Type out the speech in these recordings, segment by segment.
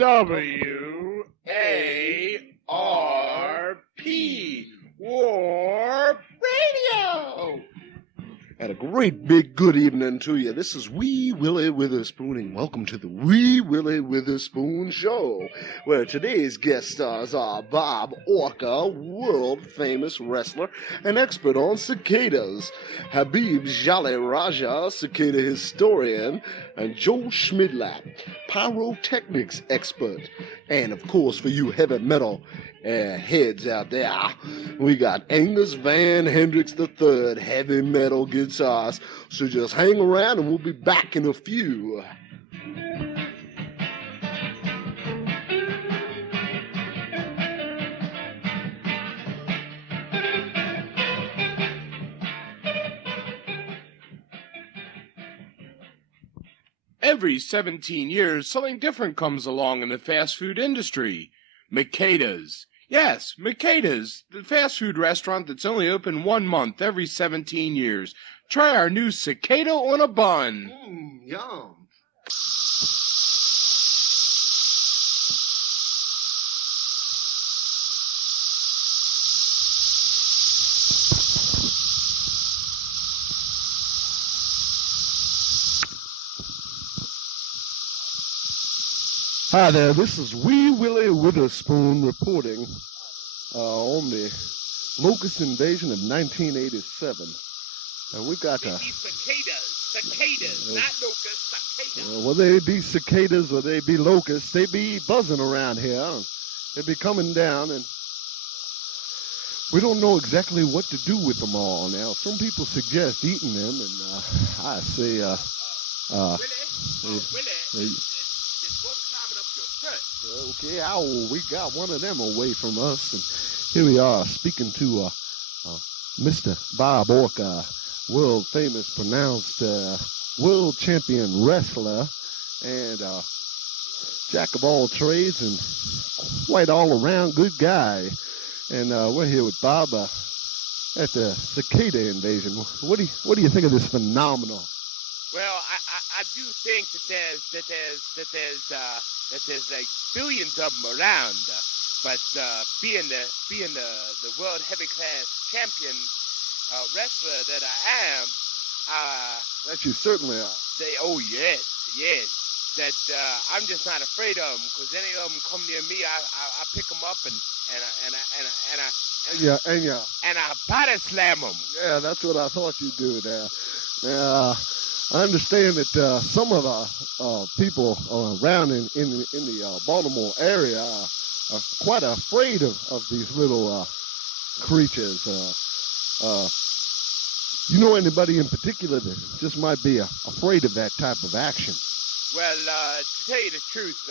WARP, Warp Radio. And a great big good evening to you. This is Wee Willy Witherspoon, and welcome to the Wee Willy Witherspoon Show, where today's guest stars are Bob Orca, world-famous wrestler and expert on cicadas, Habib Jolly Raja, cicada historian, and Joe Schmidlap, pyrotechnics expert. And, of course, for you heavy metal heads out there, we got Angus Van Hendricks III, heavy metal guitarist. So just hang around and we'll be back in a few. Every 17 years, something different comes along in the fast food industry. Makeda's. Yes, Makeda's, the fast food restaurant that's only open 1 month every 17 years. Try our new cicada on a bun. Yum. Hi there, this is Wee Willy Witherspoon reporting on the locust invasion of 1987. And we've got cicadas, not locusts, cicadas. Well, they be cicadas or they be locusts, they be buzzing around here. They be coming down, and we don't know exactly what to do with them all now. Some people suggest eating them, and I say, Willie. Okay, we got one of them away from us, and here we are speaking to Mr. Bob Orca, world famous, pronounced world champion wrestler, and jack of all trades, and quite all around good guy. And we're here with Bob at the cicada invasion. What do you think of this phenomenon? Well, I do think that there's like billions of them around, but being the world heavy class champion wrestler that I am, That you certainly are. oh yes, that I'm just not afraid of them, because any of them come near me, I pick them up and I body slam them. Yeah, that's what I thought you'd do there. Now, I understand that some of the people around in the Baltimore area are quite afraid of these little creatures. You know anybody in particular that just might be afraid of that type of action? Well, to tell you the truth,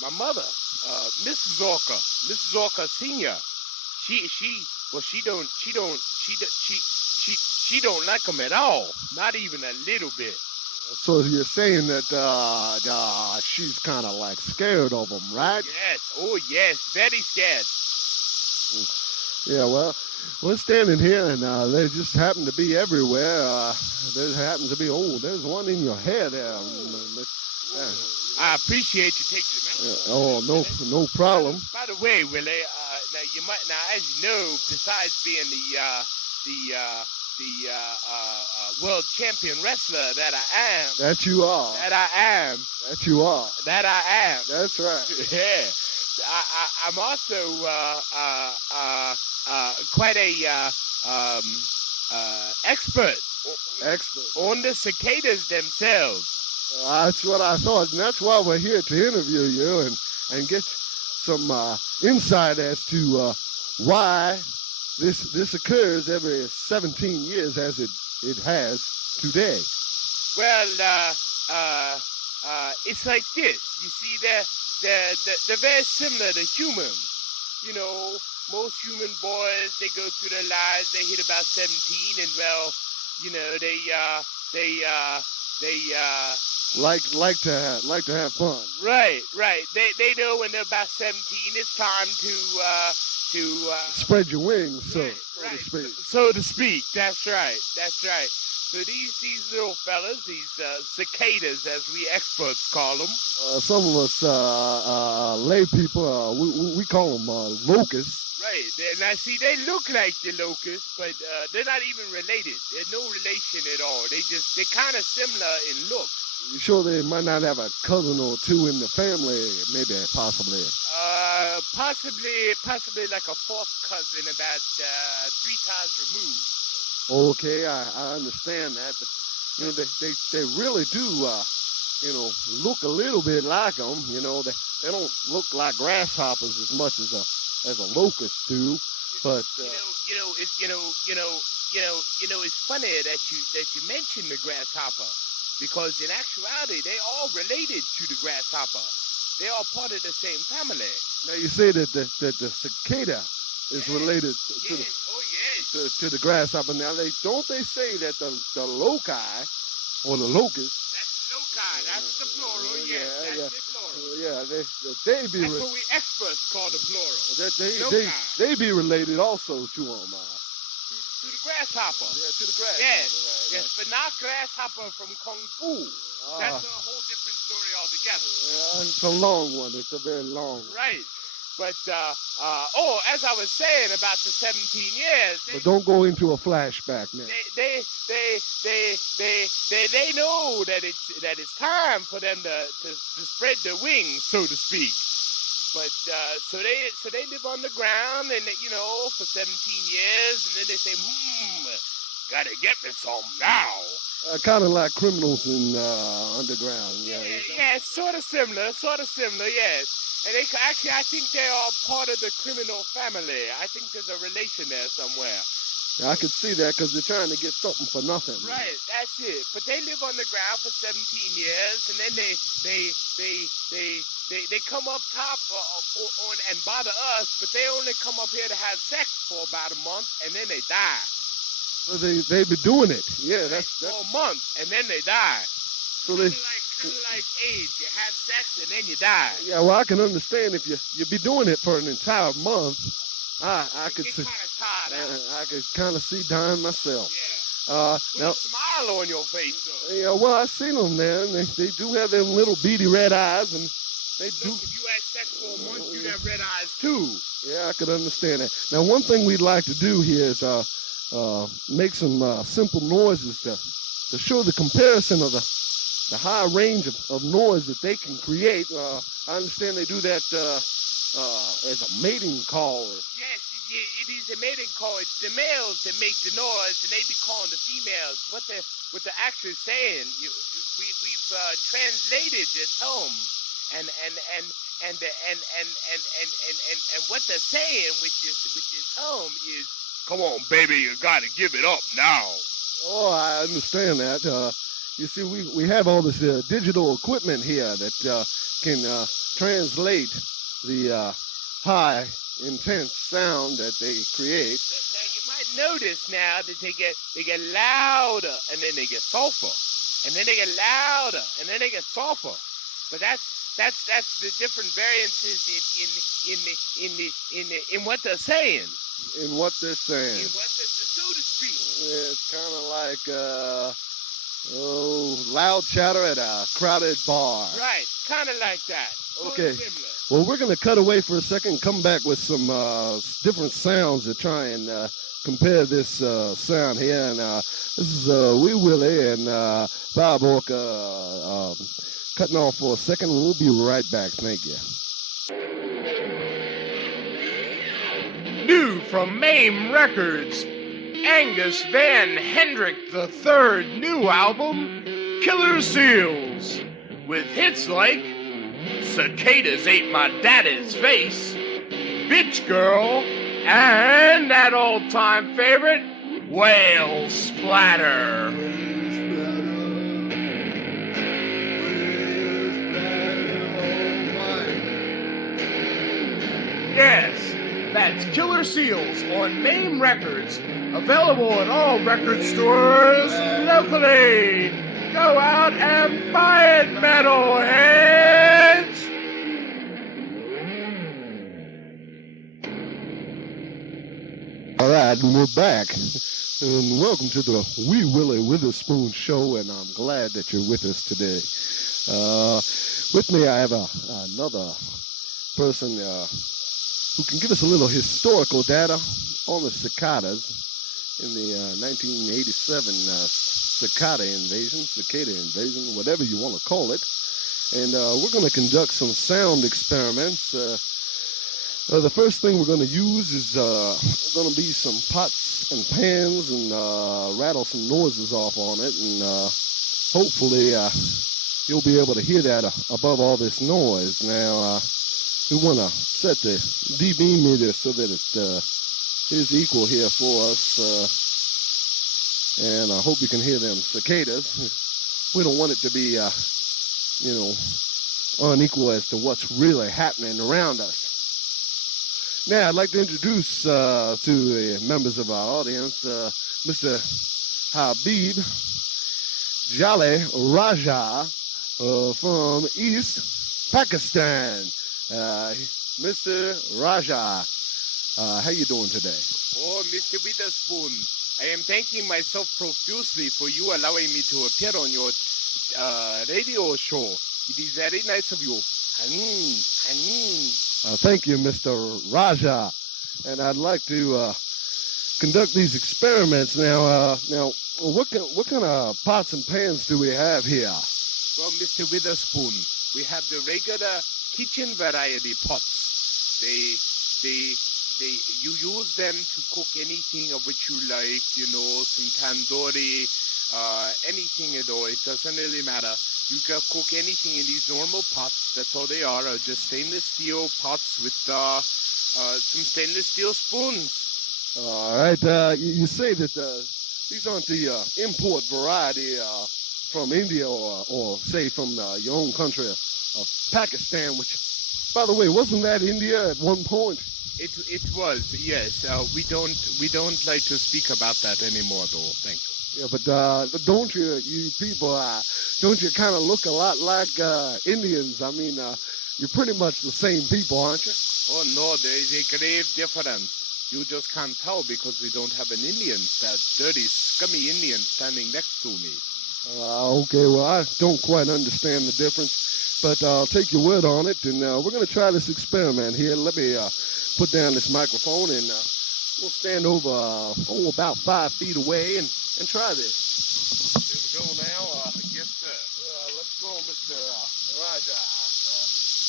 my mother, Mrs. Orca Senior, she don't like them at all, not even a little bit. So you're saying that she's kind of like scared of them, right? Yes, oh yes, very scared. Yeah, well, we're standing here, and they just happen to be everywhere. There happens to be, there's one in your hair there. I appreciate you taking them out. No problem. By the way, Willie, as you know, besides being the world champion wrestler that I am. That you are. That I am. That you are. That I am. That's right. Yeah. I'm also quite a expert on the cicadas themselves. That's what I thought, and that's why we're here to interview you and get some insight as to why this occurs every 17 years as it has today. Well, it's like this. You see, they're very similar to humans. You know, most human boys, they go through their lives, they hit about 17, and well, you know, they like to have fun. Right. They know when they're about 17, it's time to spread your wings, so right, to speak. So to speak. That's right. So these little fellas, these cicadas, as we experts call them. Some of us lay people, we call them locusts. Right. Now, see, they look like the locusts, but they're not even related. There's no relation at all. They're kind of similar in looks. You sure they might not have a cousin or two in the family? Maybe, possibly. Possibly like a fourth cousin about 3 times removed. Okay, I understand that, but you know they really do look a little bit like them. You know, they don't look like grasshoppers as much as a locust do. But it's funny that you mentioned the grasshopper, because in actuality they all related to the grasshopper. They are part of the same family. Now you say that the cicada is related to the grasshopper. Now they say that the loci or the locust. That's loci. That's the plural. That's the plural. Yeah, they be. That's what we experts call the plural. They be related also to them. To the grasshopper. Yeah, to the grasshopper. Yes, right. but not grasshopper from Kung Fu. That's a whole different story altogether. It's a long one. It's a very long one. Right. But, as I was saying about the 17 years. But don't go into a flashback now. They know that it's time for them to spread their wings, so to speak. But, so they live underground and, for 17 years, and then they say, gotta get me some now. Kind of like criminals in underground. Yeah, sort of similar, yes. And I think they are part of the criminal family. I think there's a relation there somewhere. Yeah, I could see that because they're trying to get something for nothing. Right, that's it. But they live underground for 17 years, and then they come up top on and bother us, but they only come up here to have sex for about a month, and then they die. So they be doing it. Yeah, that's for a month, and then they die. So kind of like AIDS. You have sex and then you die. Yeah, well, I can understand if you be doing it for an entire month. I could see. I could kind of see dying myself. Yeah. With a smile on your face. Yeah, well, I seen them there, and they do have them little beady red eyes, and they do. If you had sex for a month, you'd have red eyes too. Yeah, I could understand that. Now, one thing we'd like to do here is make some simple noises to show the comparison of the high range of noise that they can create. I understand they do that as a mating call. Yes, it is a mating call. It's the males that make the noise, and they be calling the females. What they're actually saying, we've translated this home, and what they're saying, which is home, is, come on, baby, you gotta give it up now. Oh, I understand that. You see, we have all this digital equipment here that can translate the high, intense sound that they create. Now, you might notice now that they get louder and then they get softer, and then they get louder and then they get softer. But that's the different variances in what they're saying. In what they're saying. So to speak. Yeah, it's kind of like loud chatter at a crowded bar. Right, kind of like that. Okay. Well, we're going to cut away for a second and come back with some different sounds to try and compare this sound here. And this is Wee Willie and Bob Orca cutting off for a second. We'll be right back. Thank you. New from MAME Records, Angus Van Hendrick III new album, Killer Seals, with hits like Cicadas Ate My Daddy's Face, Bitch Girl, and that old-time favorite, Whale Splatter. Yes, that's Killer Seals on MAME Records, available in all record stores locally. Go out and buy it, metalheads! All right, and we're back. and welcome to the Wee Willie Witherspoon Show, and I'm glad that you're with us today. With me, I have another person who can give us a little historical data on the cicadas in the 1987 cicada invasion, whatever you want to call it. And we're going to conduct some sound experiments. The first thing we're going to use is going to be some pots and pans and rattle some noises off on it. And hopefully you'll be able to hear that above all this noise. Now, we want to set the dB meter so that it is equal here for us. And I hope you can hear them cicadas. We don't want it to be, unequal as to what's really happening around us. Now, I'd like to introduce to the members of our audience Mr. Habib Jale Raja from East Pakistan. Mr. Raja, how you doing today? Oh, Mr. Witherspoon, I am thanking myself profusely for you allowing me to appear on your radio show. It is very nice of you. Thank you, Mr. Raja. And I'd like to conduct these experiments now. What kind of pots and pans do we have here? Well, Mr. Witherspoon, we have the regular kitchen variety pots. You use them to cook anything of which you like, some tandoori, anything at all. It doesn't really matter. You can cook anything in these normal pots. That's all they are just stainless steel pots with some stainless steel spoons. All right. You say that these aren't the import variety from India or say from your own country of Pakistan, which, by the way, wasn't that India at one point? It was, yes. We don't like to speak about that anymore, though. Thank you. Yeah, but don't you people, don't you kind of look a lot like Indians? I mean, you're pretty much the same people, aren't you? Oh, no, there is a grave difference. You just can't tell because we don't have an Indian, that dirty, scummy Indian standing next to me. Okay, well, I don't quite understand the difference, but I'll take your word on it, and we're going to try this experiment here. Let me put down this microphone, and we'll stand over, about 5 feet away and try this. Here we go now. Yes, sir. Let's go, Mr. Raja.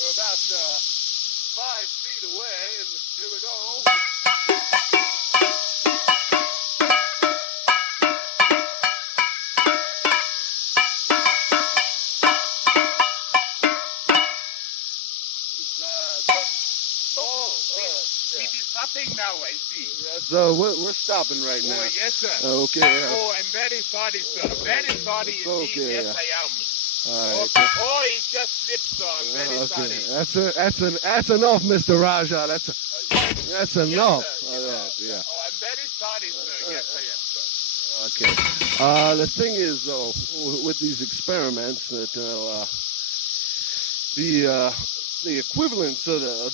We're about 5 feet away, and here we go. Stopping now, I see. Yes, we're stopping right now. Oh, yes, sir. Okay. Oh, I'm very sorry, sir. Very sorry indeed. Okay. Yes, I am. All right. Okay. Oh, it just slipped, sir. I'm very sorry. That's enough, Mr. Raja. That's enough. Yes, Yeah. Oh, I'm very sorry, sir. Yes, I am, sir. Okay. The thing is, though, with these experiments, that the equivalence of I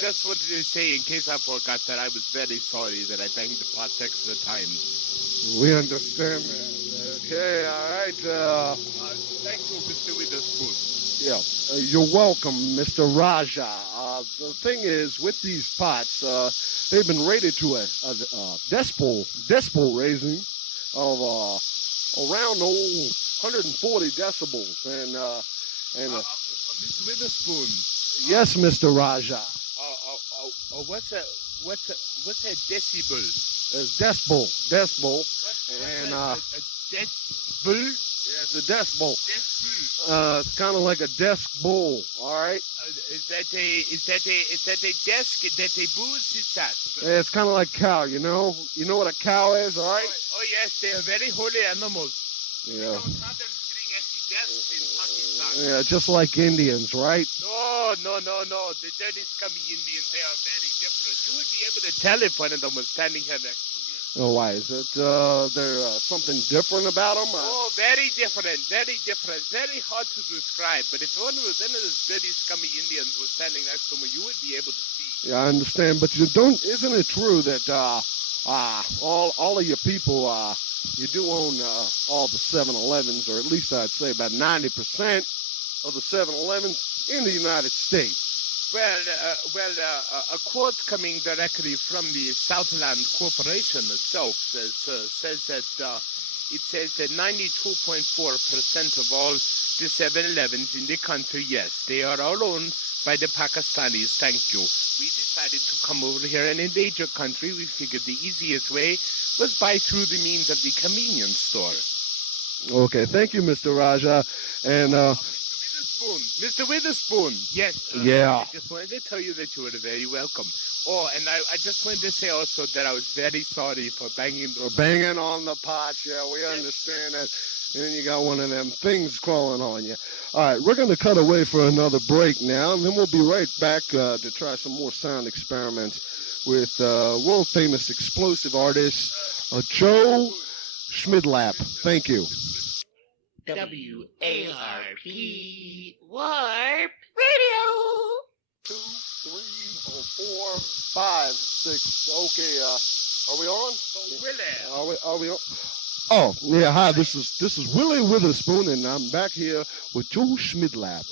just wanted to say, in case I forgot, that I was very sorry that I banged the pot extra times. We understand that. Okay, all right. Thank you, Mr. Witherspoon. Yeah, you're welcome, Mr. Raja. The thing is, with these pots, they've been rated to a decibel rating of around 140 decibels, and Mr. Witherspoon. Yes, Mr. Raja. What's a decibel? Decibel, and a decibel? Yes, a decibel. Decibel. It's kind of like a desk bowl. All right. Is that a desk that a bull sits at? Yeah, it's kind of like cow. You know what a cow is, all right? Oh yes, they are very holy animals. Yeah. We don't have them sitting at the desks in Pakistan. Yeah, just like Indians, right? No. The dirty, scummy Indians, they are very different. You would be able to tell if one of them was standing here next to me. Oh, why? Is it there something different about them? Oh, very different. Very hard to describe. But if one of those dirty, scummy Indians was standing next to me, you would be able to see. Yeah, I understand. But isn't it true that all of your people, you do own all the 7-Elevens, or at least I'd say about 90% of the 7-Elevens in the United States. Well, a quote coming directly from the Southland Corporation itself says that 92.4% of all the 7-Elevens in the country, yes, they are all owned by the Pakistanis. Thank you. We decided to come over here and invade your country. We figured the easiest way was by through the means of the convenience store. Okay, thank you, Mr. Raja. And Mr. Witherspoon. Yes. Yeah. I just wanted to tell you that you were very welcome. Oh, and I just wanted to say also that I was very sorry for banging on the pot. Yeah, we understand that. And then you got one of them things crawling on you. All right, we're going to cut away for another break now, and then we'll be right back to try some more sound experiments with world-famous explosive artist Joe Schmidlap. Thank you. WARP Warp Radio. 2, 3, 4, 5, 6. Okay, are we on? Willy. Are we on? Oh, yeah, hi, this is Willy Witherspoon, and I'm back here with Joe Schmidlap,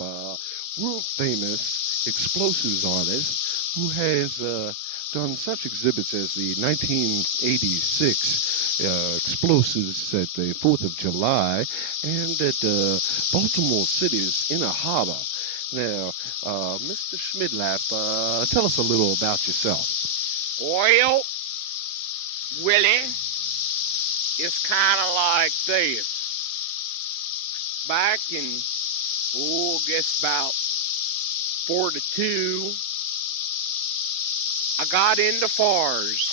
world-famous explosives artist who has done such exhibits as the 1986 explosives at the 4th of July and at Baltimore City's Inner Harbor. Now, Mr. Schmidlap, tell us a little about yourself. Well, Willie, it's kind of like this. Back in, I guess about 42, I got into fires.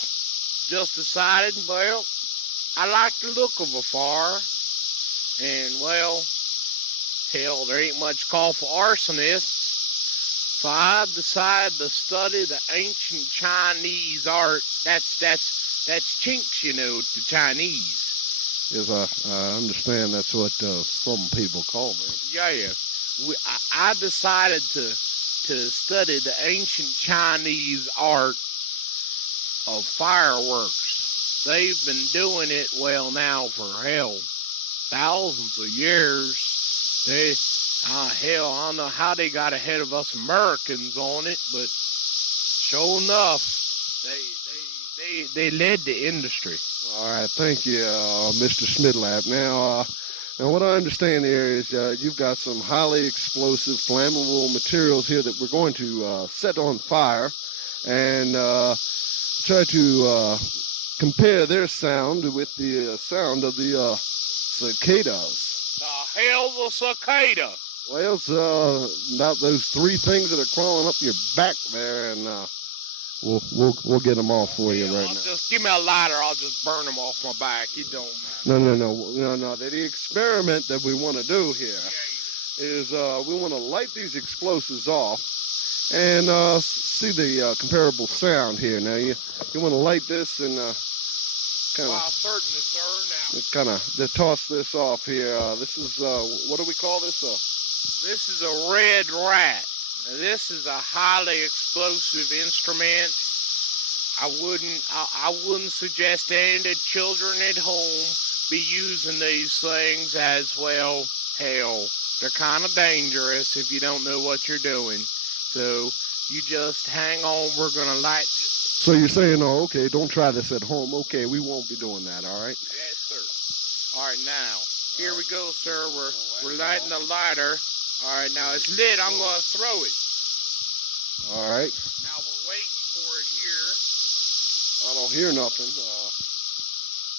Just decided, well, I like the look of a fire. And, well, hell, there ain't much call for arsonists. So I decided to study the ancient Chinese art. That's Chinks, you know, the Chinese. Yes, I understand that's what some people call me. Yeah. I decided to study the ancient Chinese art of fireworks. They've been doing it well now for thousands of years. I don't know how they got ahead of us Americans on it, but sure enough, they led the industry. All right, thank you, Mr. Schmidlap. Now what I understand here is you've got some highly explosive, flammable materials here that we're going to set on fire and try to compare their sound with the sound of the cicadas. The hell's a cicada? Well, it's about those three things that are crawling up your back there, and we'll get them off for you right now. Just give me a lighter. I'll just burn them off my back. It don't matter. No. The experiment that we want to do here is we want to light these explosives off and see the comparable sound here. Now you want to light this and certainly, sir. Now, kind of toss this off here. This is what do we call this? This is a red rat. Now, this is a highly explosive instrument. I wouldn't suggest any of the children at home be using these things as well. Hell, they're kind of dangerous if you don't know what you're doing. So you just hang on. We're gonna light this. So you're saying, oh, okay, don't try this at home. Okay, we won't be doing that. All right. Yes, sir. All right, now here we go, sir. We're lighting the lighter. All right, now it's lit. I'm gonna throw it. All right. Now we're waiting for it here. I don't hear nothing.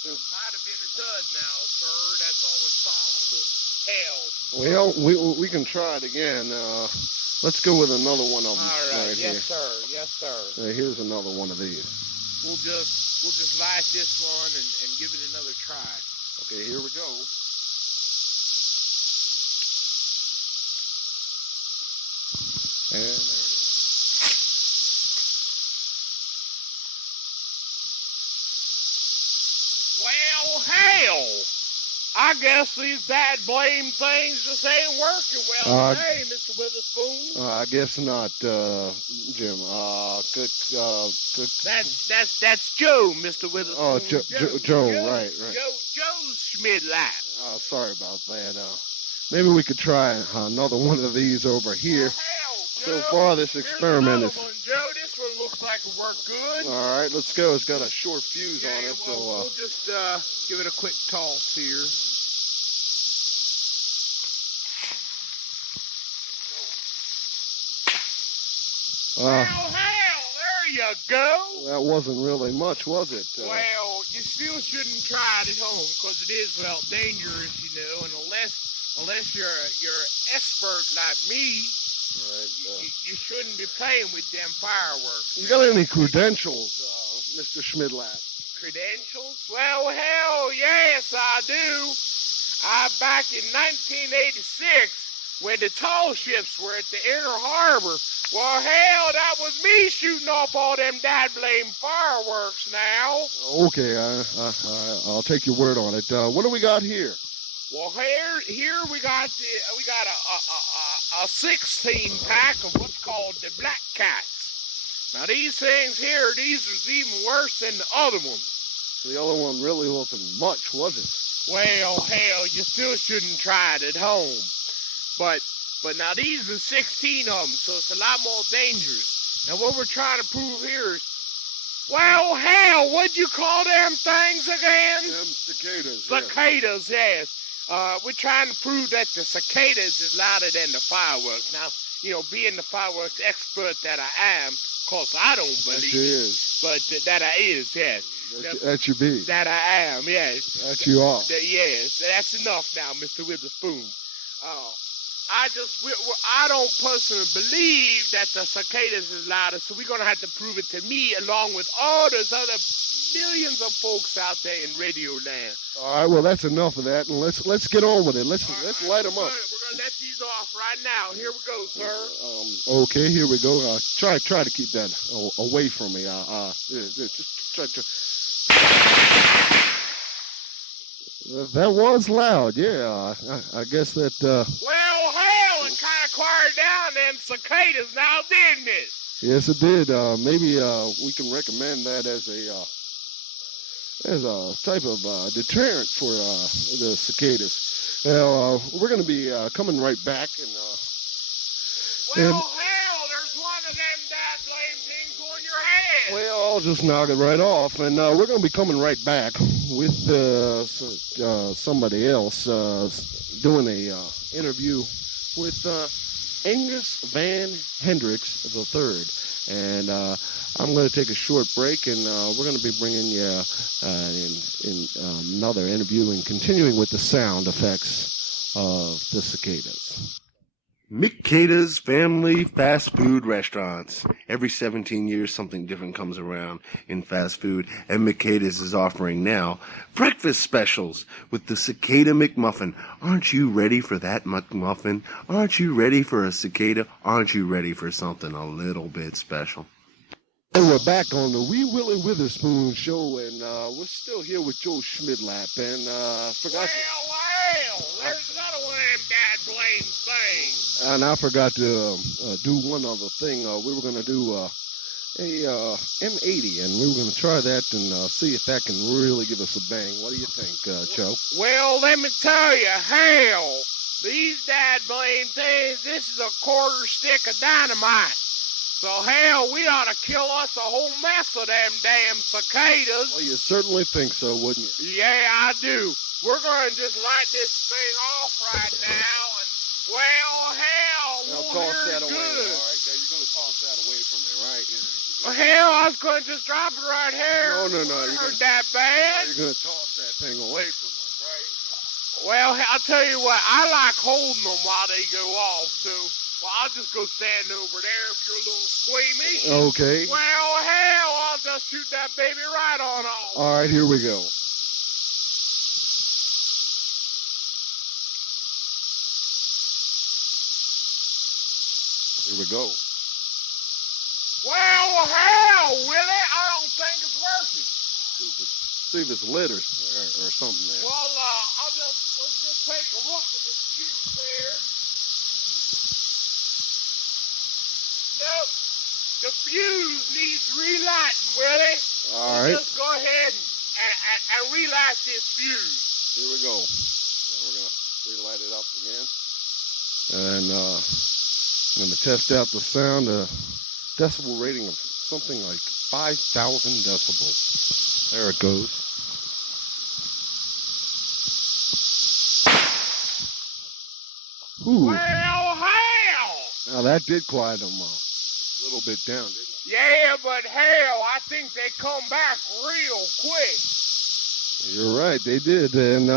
It might have been a dud now, sir. That's always possible. Hell. Well, we can try it again. Let's go with another one of them. All right. Here. Yes, sir. Yes, sir. Here's another one of these. We'll just light this one and give it another try. Okay, here we go. And there it is. Well, hell! I guess these bad blame things just ain't working well today, Mr. Witherspoon. I guess not, Jim. That's Joe, Mr. Witherspoon. Oh, Joe, right. Joe's Schmidlap. Oh, sorry about that. Maybe we could try another one of these over here. Well, So far, this experiment is... Joe, this one looks like it worked good. All right, let's go. It's got a short fuse on it, well, so... we'll just give it a quick toss here. Well, there you go. That wasn't really much, was it? Well, you still shouldn't try it at home because it is, dangerous, and unless you're expert like me, right, you shouldn't be playing with them fireworks. You got any credentials, Mr. Schmidlap? Credentials? Well, hell, yes, I do. Back in 1986, when the tall ships were at the inner harbor, well, hell, that was me shooting off all them dad-blame fireworks now. Okay, I'll take your word on it. What do we got here? Well, here we got a 16-pack of what's called the Black Cats. Now, these things here, these are even worse than the other ones. The other one really wasn't much, was it? Well, hell, you still shouldn't try it at home. But now these are 16 of them, so it's a lot more dangerous. Now what we're trying to prove here is, well, hell, what'd you call them things again? Them cicadas. Cicadas, yes. We're trying to prove that the cicadas is louder than the fireworks. Now, being the fireworks expert that I am, of course I don't believe it, but that I is, yes. That you be. That I am, yes. That you are. Yes, that's enough now, Mr. Witherspoon. I don't personally believe that the cicadas is louder, so we're gonna have to prove it to me along with all those other millions of folks out there in Radio Land. All right, well that's enough of that, and let's get on with it. Let's light them up. We're gonna let these off right now. Here we go, sir. Okay, here we go. Try to keep that away from me. Just try to. That was loud, yeah. I guess that. Well, hell, it kind of quieted down them cicadas now, didn't it? Yes, it did. Maybe we can recommend that as a type of deterrent for the cicadas. Now, we're going to be coming right back Well, hell, there's one of them dad-blame things on your head. Well, I'll just knock it right off, and we're going to be coming right back with somebody else doing a interview with Angus Van Hendricks III. And I'm going to take a short break, and we're going to be bringing you in another interview and continuing with the sound effects of the cicadas. Mikada's Family Fast Food Restaurants. Every 17 years, something different comes around in fast food, and Mikada's is offering now breakfast specials with the Cicada McMuffin. Aren't you ready for that McMuffin? Aren't you ready for a cicada? Aren't you ready for something a little bit special? And we're back on the Wee Willy Witherspoon show, and we're still here with Joe Schmidlap, and forgot. Well, there's another one of them dad-blame things. And I forgot to do one other thing. We were going to do a M80, and we were going to try that and see if that can really give us a bang. What do you think, Joe? Well, let me tell you, hell, these dad-blame things, this is a quarter stick of dynamite. So, hell, we ought to kill us a whole mess of them damn cicadas. Well, you certainly think so, wouldn't you? Yeah, I do. We're going to just light this thing off right now, and, well, hell, now, we'll toss hear that it away, good. all right? Now, you're going to toss that away from me, right? Well, hell, I was going to just drop it right here. No. It hurt that bad. You're going to toss that thing away from us, right? Well, I'll tell you what, I like holding them while they go off, too. Well, I'll just go stand over there if you're a little squeamish. Okay. Well, hell, I'll just shoot that baby right on off. All right, here we go. Here we go. Well, hell, Willie, I don't think it's working. see if it's lit or something there. Well, we'll just take a look at this fuse there. Nope. The fuse needs relighting, Willie. All right. Just go ahead and relight this fuse. Here we go. We're going to relight it up again. And I'm going to test out the sound. Decibel rating of something like 5,000 decibels. There it goes. Ooh. Well, hell! Now that did quiet them a little bit down, didn't it? Yeah, but hell, I think they come back real quick. You're right, they did. And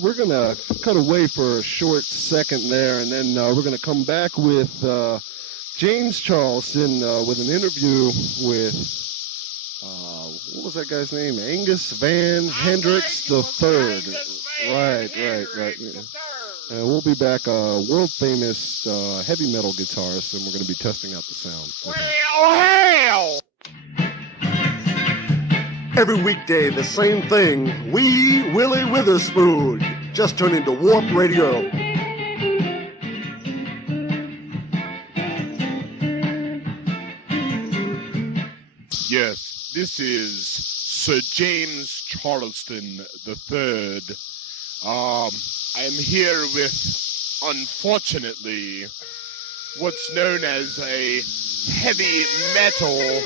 we're going to cut away for a short second there, and then we're going to come back with James Charleston with an interview with, what was that guy's name? Angus Van Hendricks III. Right. We'll be back, world-famous heavy metal guitarist, and we're going to be testing out the sound. Well, hell! Every weekday, the same thing. Willy Witherspoon. Just turn into Warp Radio. Yes, this is Sir James Charleston III. I am here with, unfortunately, what's known as a heavy metal.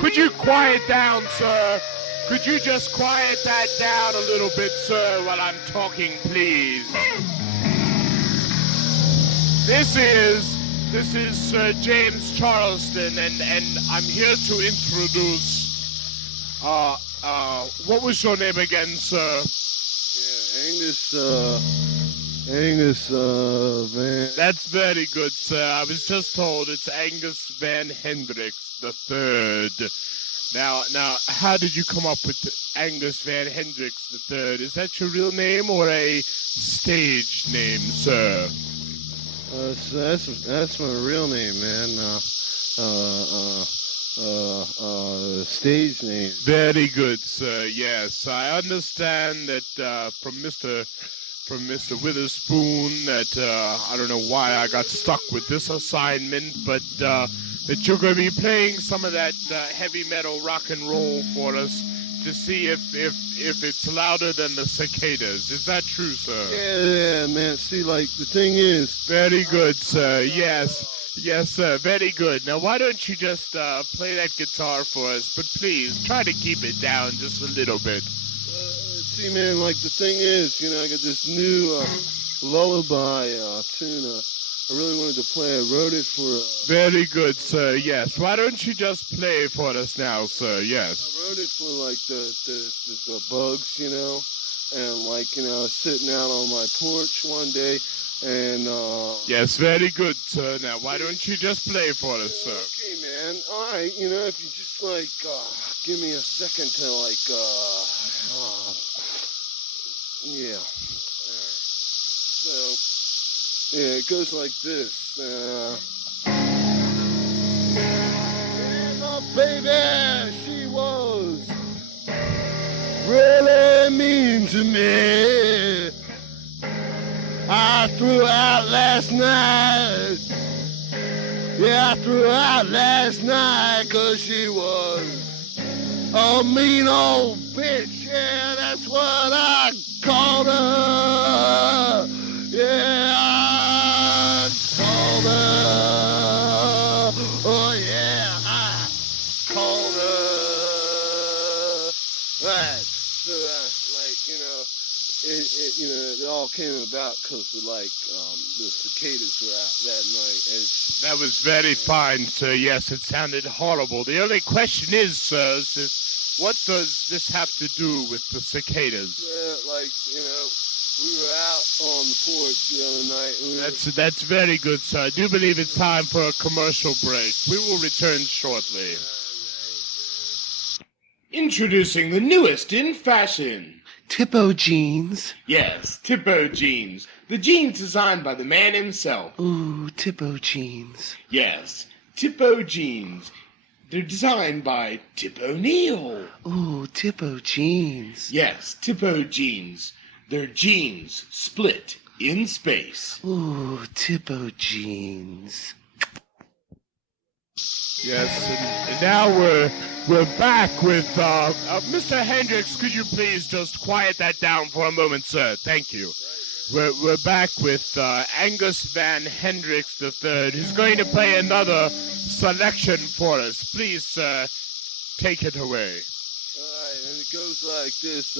Could you quiet down, sir? Could you just quiet that down a little bit, sir, while I'm talking, please? This is Sir James Charleston, and I'm here to introduce. What was your name again, sir? Angus Van. That's very good, sir. I was just told it's Angus Van Hendricks III. Now, how did you come up with Angus Van Hendricks III? Is that your real name or a stage name, sir? That's my real name, man. Stage name. Very good, sir. Yes, I understand that from Mr. Witherspoon that I don't know why I got stuck with this assignment, but that you're going to be playing some of that heavy metal rock and roll for us to see if it's louder than the cicadas. Is that true, sir? Yeah, man. See, like, the thing is... Very good, sir. Yes, sir. Very good. Now, why don't you just play that guitar for us? But please, try to keep it down just a little bit. See, man, like, the thing is, I got this new lullaby tune I really wanted to play. I wrote it for... Very good, sir, yes. Why don't you just play for us now, sir, yes. I wrote it for, like, the bugs, and, like, I was sitting out on my porch one day, and... Yes, very good, sir. Now, why don't you just play for us, sir? Okay, man. All right, if you just, like, give me a second to, like, yeah. All right. So... Yeah, it goes like this. And oh, baby, she was really mean to me. I threw out last night. Yeah, I threw out last night 'cause she was a mean old bitch. Yeah, that's what I called her. Yeah, I called her. Oh, yeah, I called her. Right. So, it all came about because of, like, the cicadas were out that night. That was very fine, sir. Yes, it sounded horrible. The only question is, sir, what does this have to do with the cicadas? We were out on the porch the other night. That's very good, sir. I do believe it's time for a commercial break. We will return shortly. Introducing the newest in fashion. Tipo jeans. Yes, Tipo jeans. The jeans designed by the man himself. Ooh, Tipo jeans. Yes, Tipo jeans. They're designed by Tip O'Neill. Ooh, Tipo jeans. Yes, Tipo jeans. They're jeans split in space. Ooh, Tipo jeans. Yes, and now we're back with Mr. Hendricks. Could you please just quiet that down for a moment, sir? Thank you. We're back with Angus Van Hendricks III, who's going to play another selection for us. Please, sir, take it away. Alright, and it goes like this.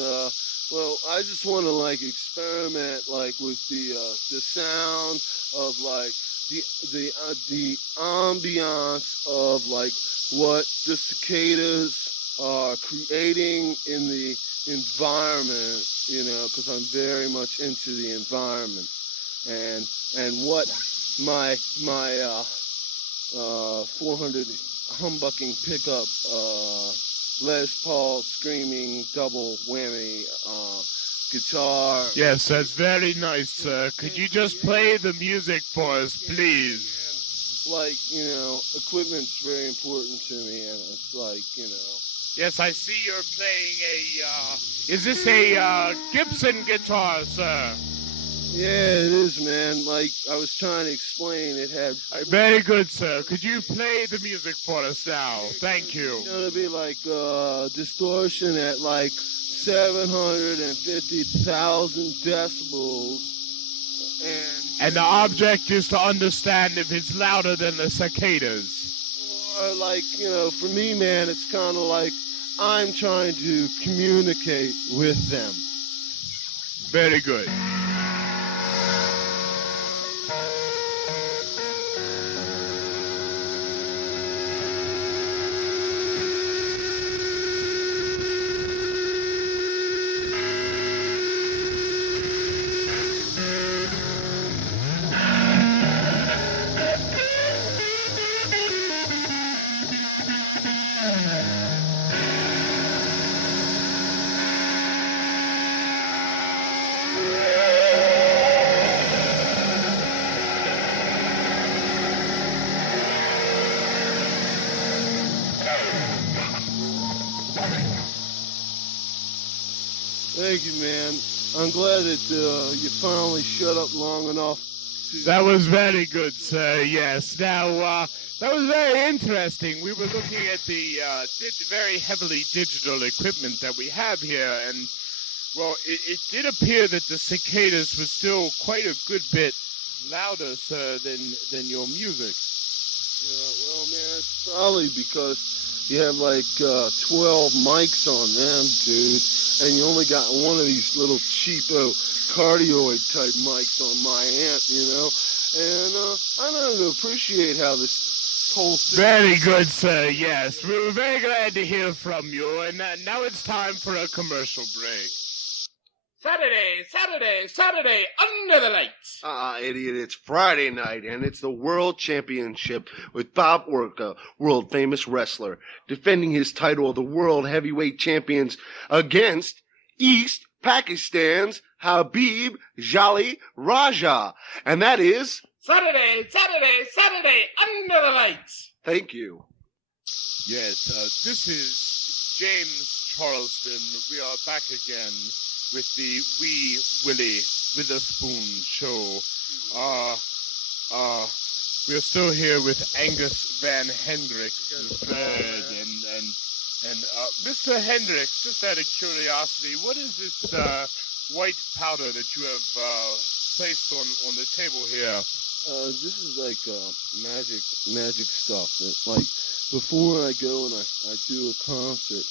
Well, I just want to experiment with the sound of the ambiance of what the cicadas are creating in the environment, because I'm very much into the environment, and what my 400 humbucking pickup Les Paul screaming double whammy guitar. Yes, that's very nice, sir. Could you just play the music for us, please? Equipment's very important to me, and it's Yes, I see you're playing is this a Gibson guitar, sir? yeah, it is, man. I was trying to explain, it had... Very good, sir. Could you play the music for us now? Thank you. It's gonna be distortion at 750,000 decibels, And the object is to understand if it's louder than the cicadas. or for me, man, it's kind of I'm trying to communicate with them. Very good. Thank you, man. I'm glad that you finally shut up long enough. That was very good, sir. Yes. Now, that was very interesting. We were looking at the very heavily digital equipment that we have here, and, well, it did appear that the cicadas were still quite a good bit louder, sir, than your music. Yeah, well, man, it's probably because you have 12 mics on them, dude, and you only got one of these little cheapo cardioid type mics on my amp, and I don't appreciate how this whole thing... Very good, sir, yes. We were very glad to hear from you, and now it's time for a commercial break. Saturday, under the lights. Idiot, it's Friday night, and it's the World Championship with Bob Orca, world-famous wrestler, defending his title of the World Heavyweight Champions against East Pakistan's Habib Jali Raja. And that is... Saturday, under the lights. Thank you. Yes, this is James Charleston. We are back again with the Willy Witherspoon show. We're still here with Angus Van Hendricks III, and Mr. Hendricks, just out of curiosity, what is this white powder that you have placed on the table here? This is magic stuff. Before I go and I do a concert,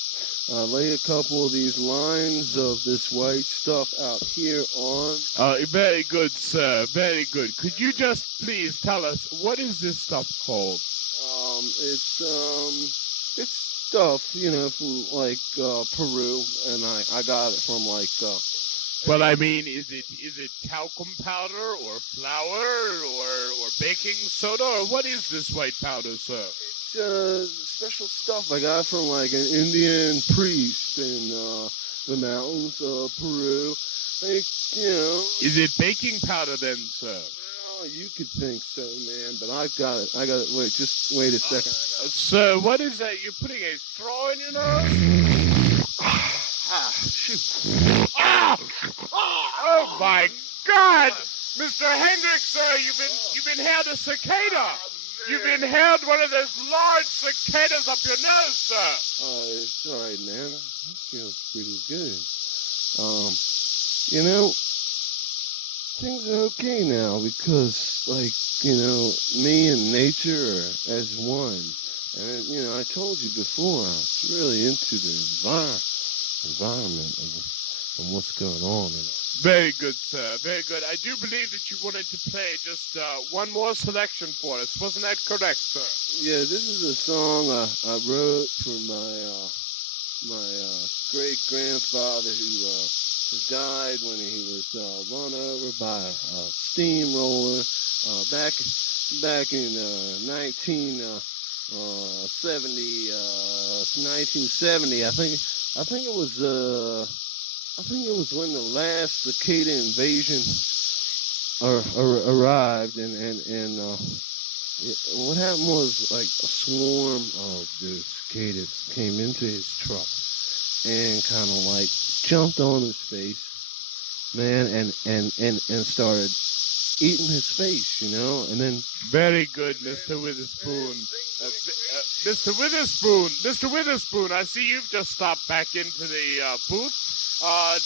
I lay a couple of these lines of this white stuff out here on... Very good, sir. Very good. Could you just please tell us, what is this stuff called? It's stuff, from Peru, and I got it from Well, I mean, is it talcum powder or flour or baking soda, or what is this white powder, sir? It's special stuff I got from an Indian priest in the mountains of Peru. Is it baking powder then, sir? Well, Oh, you could think so, man, but I got it. Wait, just wait a second. So, what is that? You're putting a straw in your nose? Shoot. Oh my God, Mr. Hendricks, sir, you've inhaled a cicada. You've inhaled one of those large cicadas up your nose, sir. Oh, it's all right, man. I feel pretty good. You know, things are okay now because, like, you know, me and nature are as one. And, you know, I told you before, I'm really into the environment and what's going on. Very good, sir. Very good. I do believe that you wanted to play just one more selection for us. Wasn't that correct, sir? Yeah, this is a song I wrote for my great-grandfather who died when he was run over by a steamroller back in 1970. I think it was when the last cicada invasion arrived, and what happened was, like, a swarm of the cicadas came into his truck and kind of like jumped on his face, man, and started eating his face, you know, and then. Very good, Mr. Witherspoon. Mr. Witherspoon, I see you've just stopped back into the booth.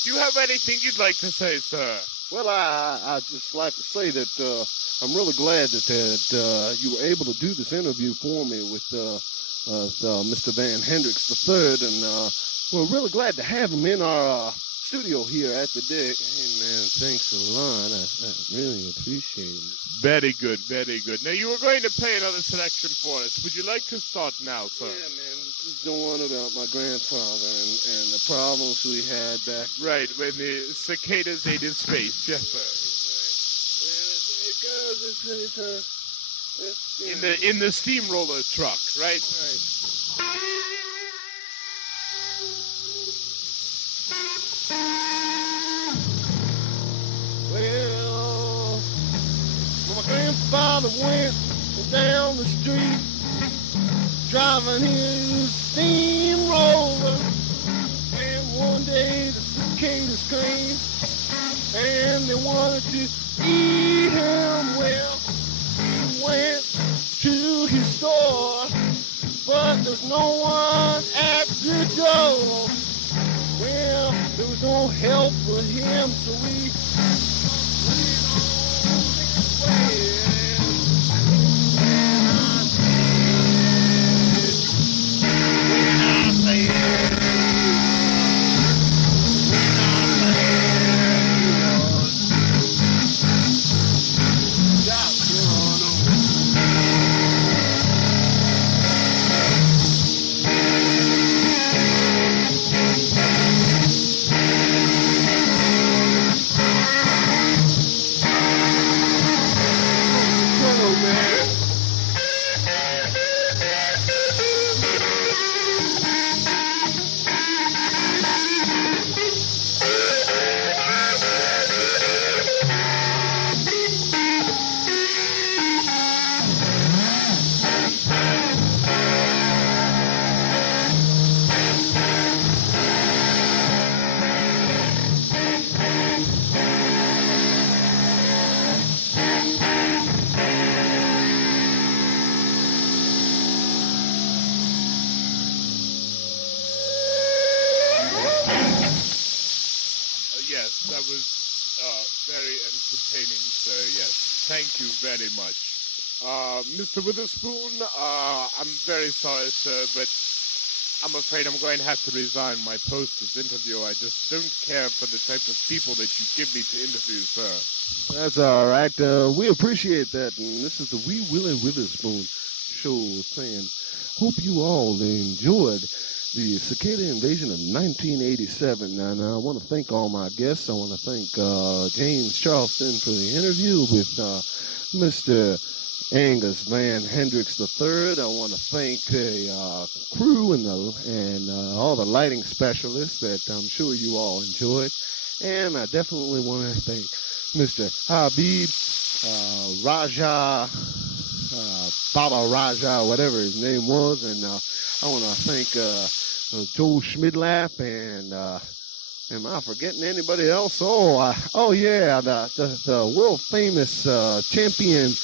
Do you have anything you'd like to say, sir? Well, I just like to say that I'm really glad that you were able to do this interview for me with Mr. Van Hendricks III, and we're really glad to have him in our studio here at the deck. Hey, man, thanks a lot. I really appreciate it. Very good, very good. Now, you were going to play another selection for us. Would you like to start now, sir? Yeah, man, this is the one about my grandfather and the problems we had back. Right, when the cicadas ate his face. Yes, sir. In the steamroller truck, right? Right. Well, my grandfather went down the street driving his steamroller, and one day the cicadas came and they wanted to eat him. Well, he went to his store, but there's no one at the door. Well, there was no help for him, so we Yes, that was very entertaining, sir. Yes, thank you very much. Mr. Witherspoon, I'm very sorry, sir, but I'm afraid I'm going to have to resign my post as interviewer. I just don't care for the type of people that you give me to interview, sir. That's all right. We appreciate that. And this is the Wee Willy Witherspoon show saying, hope you all enjoyed the cicada invasion of 1987. And I want to thank all my guests. I want to thank James Charleston for the interview with Mr. Angus Van Hendricks III. I want to thank the crew and all the lighting specialists that I'm sure you all enjoyed. And I definitely want to thank Mr. Habib Raja, Baba Raja, whatever his name was. And I want to thank Joe Schmidlap and am I forgetting anybody else? Oh yeah, the world famous champion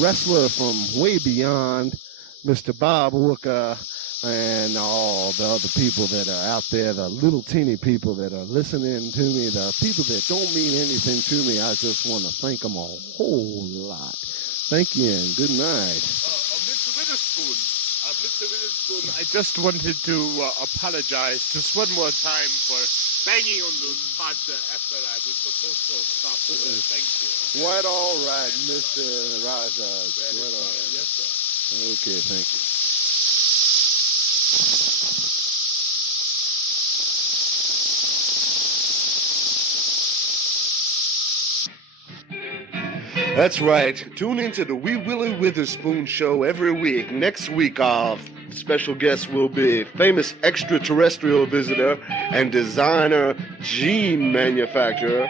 wrestler from way beyond, Mr. Bob Wooker, and all the other people that are out there, the little teeny people that are listening to me, the people that don't mean anything to me. I just want to thank them a whole lot. Thank you and good night. Mr. Witherspoon, I just wanted to apologize just one more time for banging on those pots after I was supposed to stop. Thank you. Quite all right, Mr. Raja. Quite all right. Yes, sir. Okay, thank you. That's right. Tune into the Wee Willy Witherspoon Show every week. Next week, our special guest will be famous extraterrestrial visitor and designer jean manufacturer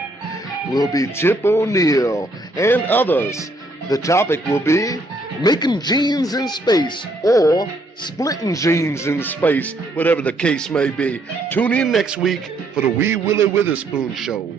will be Tip O'Neill and others. The topic will be making jeans in space or splitting jeans in space, whatever the case may be. Tune in next week for the Wee Willy Witherspoon Show.